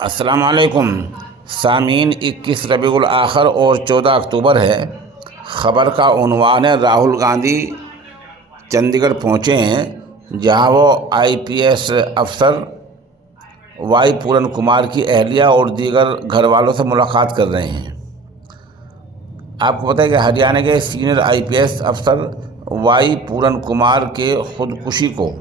अस्सलाम वालेकुम सामीन। 21 रबीउल आखिर और 14 अक्टूबर है। ख़बर का उन्वान है राहुल गांधी चंडीगढ़ पहुँचे हैं, जहां वो आईपीएस अफसर वाई पूरन कुमार की अहलिया और दीगर घर वालों से मुलाकात कर रहे हैं। आपको पता है कि हरियाणा के सीनियर आईपीएस अफसर वाई पूरन कुमार के खुदकुशी को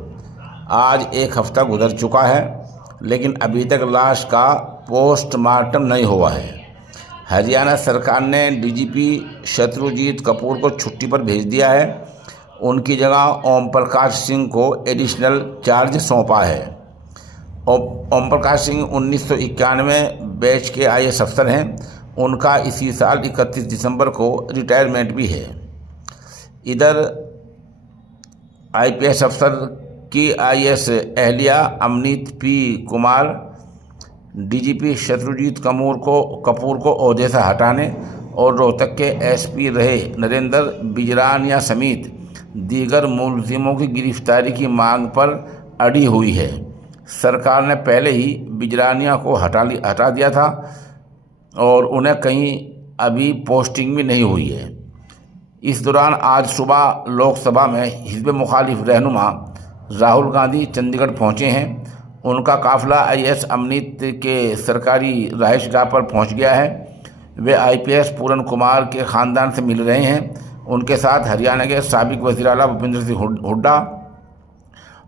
आज एक हफ्ता गुजर चुका है, लेकिन अभी तक लाश का पोस्टमार्टम नहीं हुआ है। हरियाणा सरकार ने डीजीपी शत्रुजीत कपूर को छुट्टी पर भेज दिया है। उनकी जगह ओम प्रकाश सिंह को एडिशनल चार्ज सौंपा है। ओम प्रकाश सिंह 1991 बैच के आईएएस अफसर हैं। उनका इसी साल 31 दिसंबर को रिटायरमेंट भी है। इधर आईपीएस अफसर की आईएएस एहलिया अमनीत पी कुमार डीजीपी शत्रुजीत कपूर को ओहदे से हटाने और रोहतक के एसपी रहे नरेंद्र बिजरानिया समेत दीगर मुलजिमों की गिरफ्तारी की मांग पर अड़ी हुई है। सरकार ने पहले ही बिजरानिया को हटा दिया था और उन्हें कहीं अभी पोस्टिंग भी नहीं हुई है। इस दौरान आज सुबह लोकसभा में हिज़्ब मुखालिफ रहनुमा राहुल गांधी चंडीगढ़ पहुंचे हैं। उनका काफिला आईएएस अमनीत के सरकारी रहायशगाह पर पहुंच गया है। वे आईपीएस पूरन कुमार के ख़ानदान से मिल रहे हैं। उनके साथ हरियाणा के साबिक वज़ीर आला भूपेंद्र सिंह हुड्डा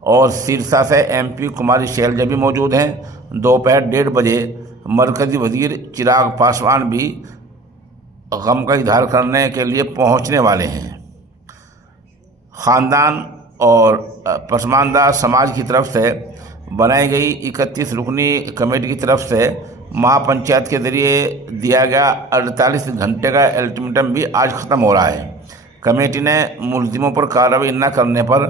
और सिरसा से एमपी कुमारी शैलजा भी मौजूद हैं। दोपहर 1:30 बजे मरकज़ी वज़ीर चिराग पासवान भी गम का इजहार करने के लिए पहुंचने वाले हैं। ख़ानदान और पसमानदा समाज की तरफ से बनाई गई 31 रुकनी कमेटी की तरफ से महापंचायत के ज़रिए दिया गया 48 घंटे का अल्टीमेटम भी आज ख़त्म हो रहा है। कमेटी ने मुलजिमों पर कार्रवाई न करने पर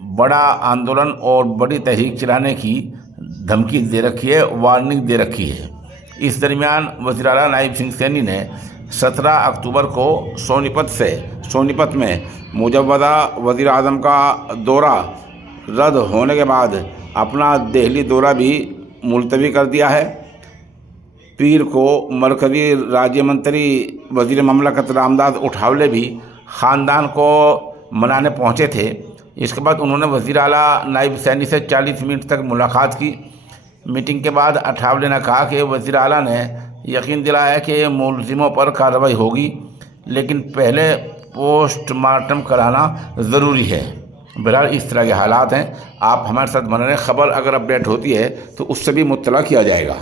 बड़ा आंदोलन और बड़ी तहरीक चलाने की धमकी दे रखी है, वार्निंग दे रखी है। इस दरमियान वज़ीर आला नायब सिंह सैनी ने 17 अक्टूबर को सोनीपत में मुजव्वदा वज़ीर आज़म का दौरा रद्द होने के बाद अपना दिल्ली दौरा भी मुलतवी कर दिया है। पीर को मरकज़ी राज्य मंत्री वज़ीर ममलकत रामदास उठावले भी ख़ानदान को मनाने पहुँचे थे। इसके बाद उन्होंने वज़ीर आला नायब सैनी से 40 मिनट तक मुलाकात की। मीटिंग के बाद अठावले ने कहा कि वज़ीर आला ने यकीन दिलाया कि मुलजिमों पर कार्रवाई होगी, लेकिन पहले पोस्टमार्टम कराना ज़रूरी है। बहरहाल इस तरह के हालात हैं। आप हमारे साथ बने रहें। ख़बर अगर अपडेट होती है तो उससे भी मुत्तला किया जाएगा।